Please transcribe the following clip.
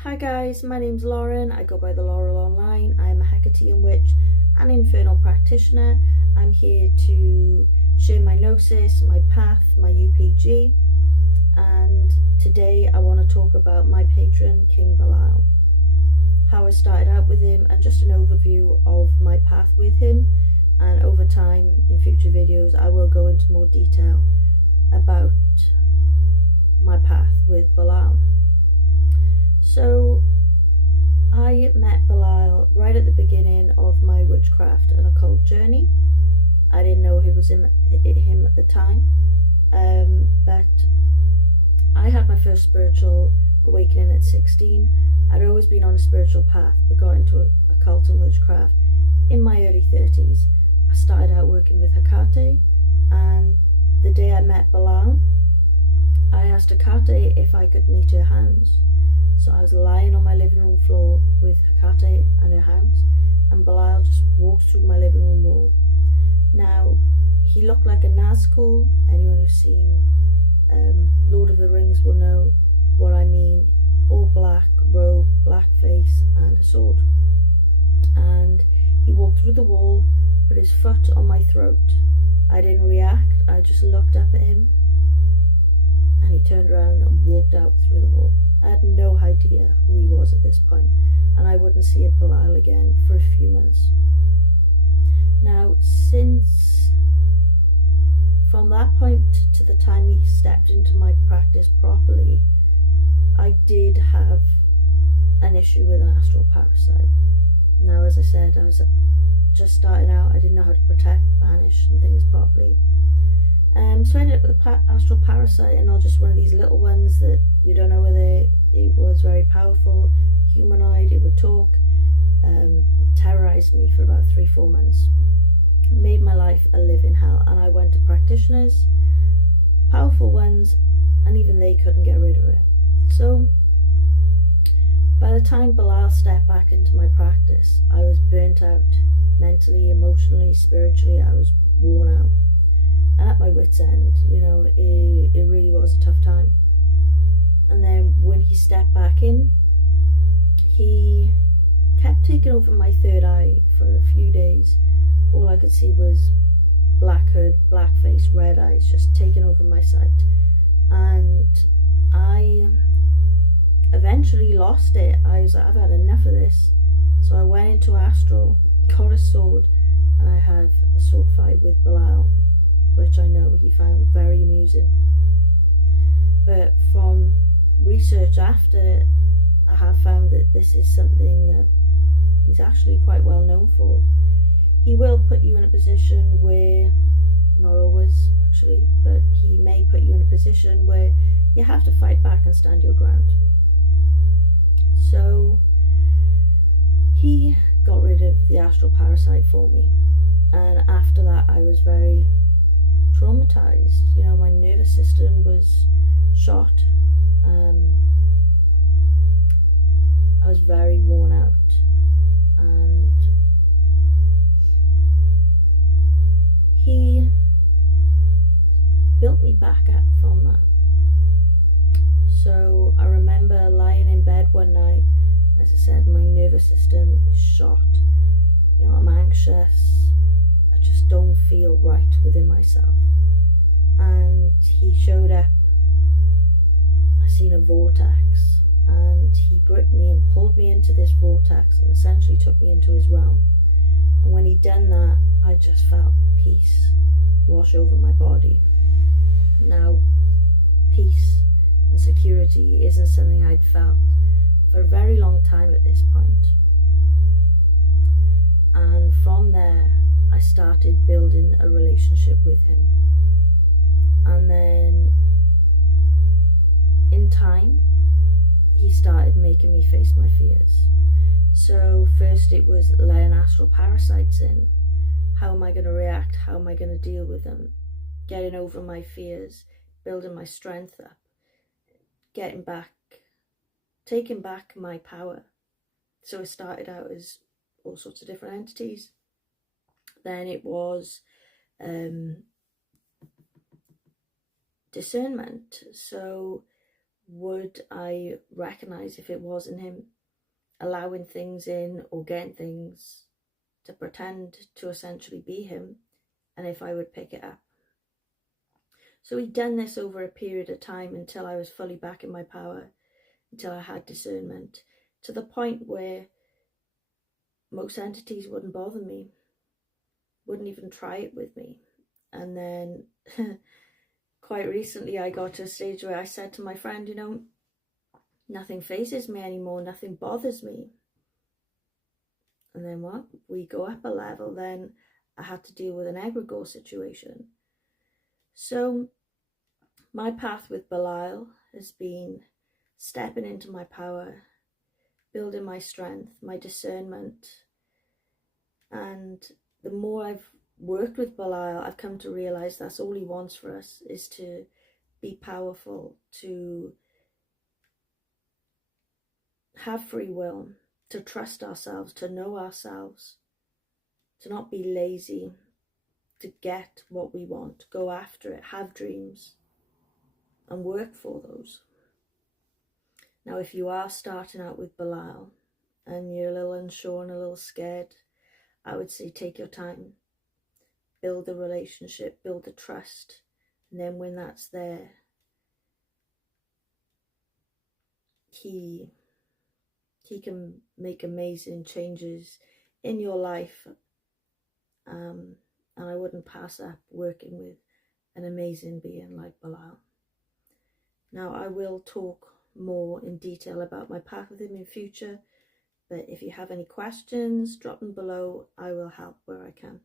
Hi guys, my name's Lauren. I go by the Laurel online. I am a Hecatean witch and infernal practitioner. I'm here to share my gnosis, my path, my UPG, and today I want to talk about my patron, King Belial. How I started out with him and just an overview of my path with him, and over time in future videos I will go into more detail about my path with Belial. So I met Belial right at the beginning of my witchcraft and occult journey. I didn't know he was him at the time, but I had my first spiritual awakening at 16. I'd always been on a spiritual path, but got into occult and witchcraft in my early 30s. I started out working with Hecate, and the day I met Belial, I asked Hecate if I could meet her hounds. So I was lying on my living room floor with Hecate and her hounds, and Belial just walked through my living room wall. Now, he looked like a Nazgul. Anyone who's seen Lord of the Rings will know what I mean. All black robe, black face, and a sword. And he walked through the wall, put his foot on my throat. I didn't react, I just looked up at him, and he turned around and walked out through the wall. I had no idea who he was at this point, and I wouldn't see Belial again for a few months. Now, since from that point to the time he stepped into my practice properly, I did have an issue with an astral parasite. Now, as I said, I was just starting out. I didn't know how to protect, banish, and things properly. So I ended up with an astral parasite, and not just one of these little ones that you don't know whether it was very powerful, humanoid, it would talk, terrorized me for about 3-4 months, made my life a living hell, and I went to practitioners, powerful ones, and even they couldn't get rid of it. So by the time Belial stepped back into my practice, I was burnt out mentally, emotionally, spiritually. I was worn out and at my wit's end. It really was a tough time. And then when he stepped back in, he kept taking over my third eye for a few days. All I could see was black hood, black face, red eyes, just taking over my sight. And I eventually lost it. I was like, I've had enough of this. So I went into astral, got a sword, and I have a sword fight with Belial, which I know he found very amusing. But from research after it, I have found that this is something that he's actually quite well known for. He will put you in a position where, not always actually, but he may put you in a position where you have to fight back and stand your ground. So he got rid of the astral parasite for me, and after that I was very traumatized. My nervous system was shot. I was very worn out, and he built me back up from that. So I remember lying in bed one night, and as I said, my nervous system is shot. I'm anxious. I just don't feel right within myself. And he showed up. I seen a vortex, and he gripped me and pulled me into this vortex and essentially took me into his realm. And when he'd done that, I just felt peace wash over my body. Now, peace and security isn't something I'd felt for a very long time at this point. And from there, I started building a relationship with him. And then in time, he started making me face my fears. So first it was letting astral parasites in. How am I going to react? How am I going to deal with them? Getting over my fears, building my strength up, taking back my power. So it started out as all sorts of different entities. Then it was discernment. So would I recognize if it wasn't him allowing things in or getting things to pretend to essentially be him, and if I would pick it up. So he'd done this over a period of time until I was fully back in my power, until I had discernment, to the point where most entities wouldn't bother me, wouldn't even try it with me. And then quite recently I got to a stage where I said to my friend, nothing phases me anymore, nothing bothers me. And then what? We go up a level, then I had to deal with an egregore situation. So my path with Belial has been stepping into my power, building my strength, my discernment. And the more I've worked with Belial, I've come to realize that's all he wants for us, is to be powerful, to have free will, to trust ourselves, to know ourselves, to not be lazy, to get what we want, go after it, have dreams, and work for those. Now, if you are starting out with Belial and you're a little unsure and a little scared, I would say take your time, build a relationship, build a trust, and then when that's there, he can make amazing changes in your life, and I wouldn't pass up working with an amazing being like Belial. Now, I will talk more in detail about my path with him in future, but if you have any questions, drop them below. I will help where I can.